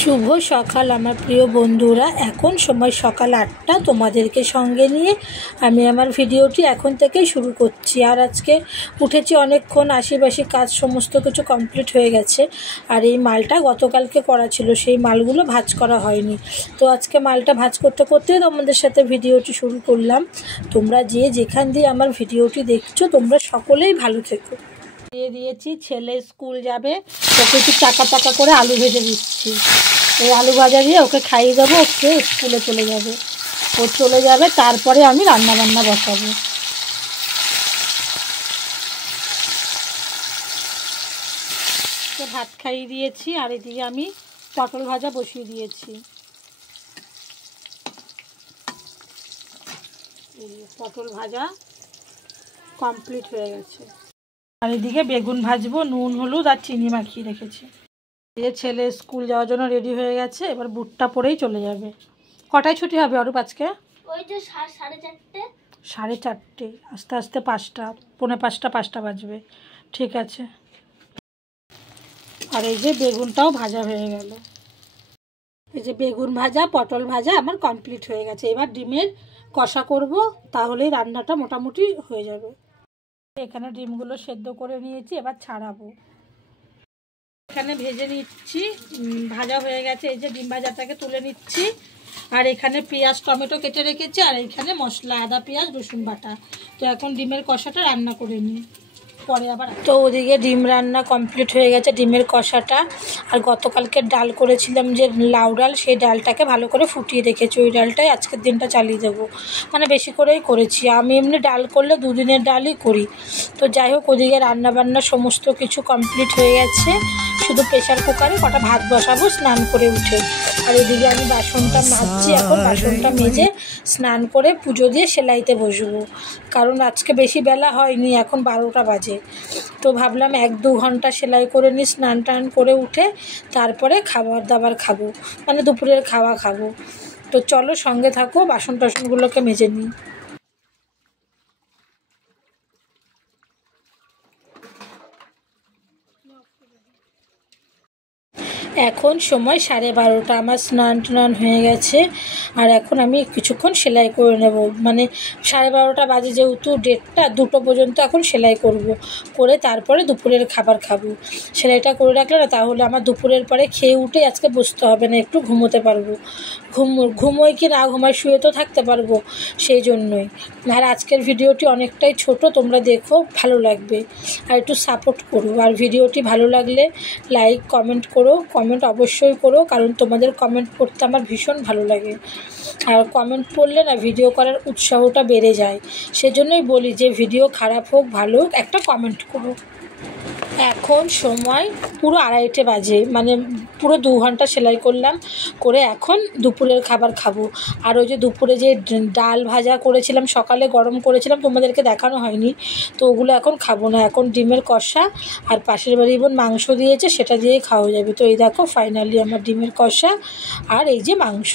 শুভ সকাল আমার প্রিয় বন্ধুরা। এখন সময় সকাল 8টা। তোমাদেরকে সঙ্গে নিয়ে আমি আমার ভিডিওটি এখন থেকেই শুরু করছি। আর আজকে উঠেছি অনেকক্ষণ, আশিবাসি কাজ সমস্ত কিছু কমপ্লিট হয়ে গেছে। আর এই মালটা গতকালকে করা ছিল, সেই মালগুলো ভাজ করা হয়নি। তো আজকে মালটা ভাজ করতে করতে তোমাদের সাথে ভিডিওটি শুরু করলাম। তোমরা যেখান দিয়ে আমার ভিডিওটি দেখছো তোমরা সকলেই ভালো থেকো। দিয়ে দিয়েছি, ছেলে স্কুল যাবে, ওকে একটু চাকা করে আলু ভেজে দিচ্ছি। এই আলু ভাজা দিয়ে ওকে খাইয়ে দেবো, ওকে স্কুলে চলে যাবে। ও চলে যাবে, তারপরে আমি রান্না বান্না বসাবো। ওকে ভাত খাইয়ে দিয়েছি, আর এদিকে আমি পটল ভাজা বসিয়ে দিয়েছি। পটল ভাজা কমপ্লিট হয়ে গেছে। আর এদিকে বেগুন ভাজবো, নুন হলুদ আর চিনি মাখিয়ে রেখেছি। এই ছেলে স্কুল যাওয়ার জন্য রেডি হয়ে গেছে, এবার বুটটা পরেই চলে যাবে। কটায় ছুটি হবে অরূপ আজকে? ওই যে 4:30। 4:30, আস্তে আস্তে 5টা, 4:45 বাজবে। ঠিক আছে। আর এই যে বেগুনটাও ভাজা হয়ে গেল। এই যে বেগুন ভাজা, পটল ভাজা আমার কমপ্লিট হয়ে গেছে। এবার ডিমের কষা করব, তাহলেই রান্নাটা মোটামুটি হয়ে যাবে। এখানে ডিমগুলো সেদ্ধ করে নিয়েছি, এবার ছাড়াবো। এখানে ভেজে নিচ্ছি, ভাজা হয়ে গেছে। এই যে ডিম ভাজাটাকে তুলে নিচ্ছি। আর এখানে পেঁয়াজ টমেটো কেটে রেখেছি, আর এখানে মশলা আদা পেঁয়াজ রসুন বাটা। তো এখন ডিমের কষাটা রান্না করে নিই, পরে আবার। তো ওদিকে ডিম রান্না কমপ্লিট হয়ে গেছে, ডিমের কষাটা। আর গতকালকে ডাল করেছিলাম যে লাউ ডাল, সেই ডালটাকে ভালো করে ফুটিয়ে রেখেছি। ওই ডালটাই আজকের দিনটা চালিয়ে দেবো, মানে বেশি করেই করেছি। আমি এমনি ডাল করলে 2 দিনের ডালই করি। তো যাই হোক, ওদিকে রান্নাবান্না সমস্ত কিছু কমপ্লিট হয়ে গেছে। শুধু প্রেশার কুকারে কটা ভাত বসাবো স্নান করে উঠে। আর এদিকে আমি বাসনটা মাজছি, এখন বাসনটা মেজে স্নান করে পুজো দিয়ে সেলাইতে বসবো। কারণ আজকে বেশি বেলা হয়নি, এখন 12টা বাজে। তো ভাবলাম 1-2 ঘন্টা সেলাই করে নিই, স্নান টান করে উঠে তারপরে খাবার দাবার খাবো, মানে দুপুরের খাওয়া খাবো। তো চলো সঙ্গে থাকো, বাসন টাসনগুলোকে মেজে নিই। এখন সময় 12:30। আমার স্নান টান হয়ে গেছে। আর এখন আমি কিছুক্ষণ সেলাই করে নেব, মানে 12:30 বাজে যেহেতু, 1:30-2টো পর্যন্ত এখন সেলাই করব। করে তারপরে দুপুরের খাবার খাবো। সেলাইটা করে রাখলে না, তাহলে আমার দুপুরের পরে খেয়ে উঠে আজকে বসতে হবে না, একটু ঘুমোতে পারবো। ঘুমোই কি না ঘুমাই, শুয়ে তো থাকতে পারবো, সেই জন্যই। আর আজকের ভিডিওটি অনেকটাই ছোট, তোমরা দেখো, ভালো লাগবে। আর একটু সাপোর্ট করো। আর ভিডিওটি ভালো লাগলে লাইক কমেন্ট করো, কমেন্ট অবশ্যই করো, কারণ তোমাদের কমেন্ট পড়তে আমার ভীষণ ভালো লাগে। আর কমেন্ট পড়লে না ভিডিও করার উৎসাহটা বেড়ে যায়। সেজন্যই বলি যে ভিডিও খারাপ হোক ভালো হোক, একটা কমেন্ট করো। এখন সময় পুরো 2:30 বাজে, মানে পুরো 2 ঘন্টা সেলাই করলাম, করে এখন দুপুরের খাবার খাবো। আর ওই যে দুপুরে যে ডাল ভাজা করেছিলাম, সকালে গরম করেছিলাম, তোমাদেরকে দেখানো হয়নি, তো ওগুলো এখন খাবো না। এখন ডিমের কষা আর পাশের বাড়ির বোন মাংস দিয়েছে, সেটা দিয়েই খাওয়া যাবে। তো এই দেখো ফাইনালি আমার ডিমের কষা আর এই যে মাংস।